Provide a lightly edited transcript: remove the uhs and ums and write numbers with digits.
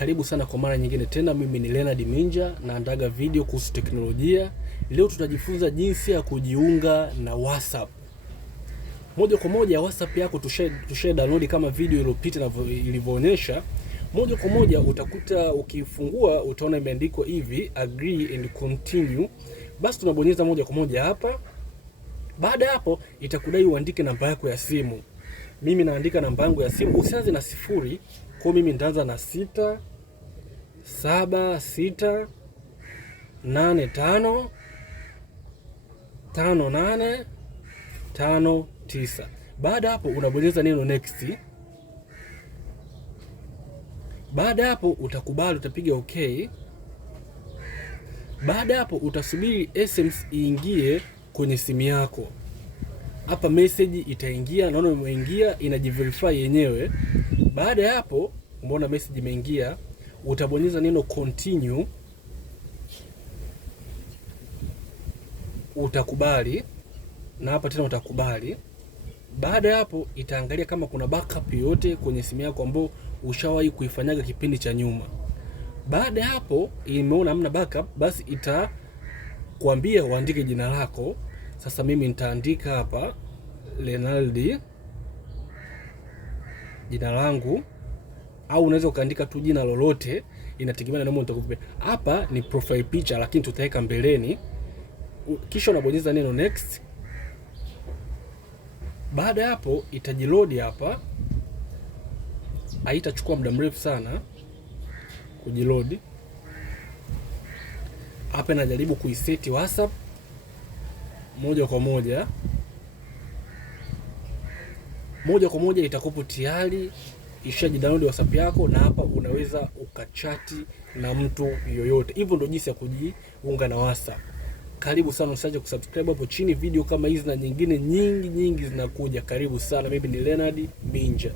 Karibu sana kwa mara nyingine tena, mimi ni Leonard Minja na andaga video kuhusu teknolojia. Leo tutajifunza jinsi ya kujiunga na WhatsApp. Moja kwa moja WhatsApp yako tushe download kama video iliyopita ilivyoonyesha. Moja kwa moja utakuta ukifungua utaona imeandikwa hivi agree and continue. Basi tunabonyeza moja kwa moja hapa. Baada ya hapo itakudai uandike namba yako ya simu. Mimi naandika namba yangu ya simu, usianze na 0. Kwa mimi nitaanza na 6 7 6 8 5 5 8 5 9. Baada hapo unabonyeza neno next. Baada hapo utakubali, utapiga okay. Baada hapo utasubiri SMS iingie kwenye simu yako. Hapa message itaingia, naona imeingia, inajiverify yenyewe. Baada ya hapo umeona message imeingia, utabonyeza neno continue, utakubali, na hapa tena utakubali. Baada ya hapo itaangalia kama kuna backup yoyote kwenye simu yako ambao ushawahi kuifanyaga kipindi cha nyuma. Baada ya hapo imeona hamna backup, basi itakwambia uandike jina lako. Sasa mimi nitaandika hapa Leonard, jina langu, au unaweza ukaandika tu jina lolote, inategemea na namba utakupa. Hapa ni profile picture lakini tutaweka mbeleni. Kisha unabonyeza neno next. Baada hapo itajiload hapa. Haitachukua muda mrefu sana kujiload. Hapa najaribu kuiseti WhatsApp moja kwa moja itakupo tayari ishajidownload WhatsApp yako, na hapa unaweza ukachati na mtu yoyote. Hivyo ndio jinsi ya kujiunga na WhatsApp. Karibu sana, usisahau kusubscribe hapo chini. Video kama hizi na nyingine nyingi zinakuja. Karibu sana, mimi ni Leonard Minja.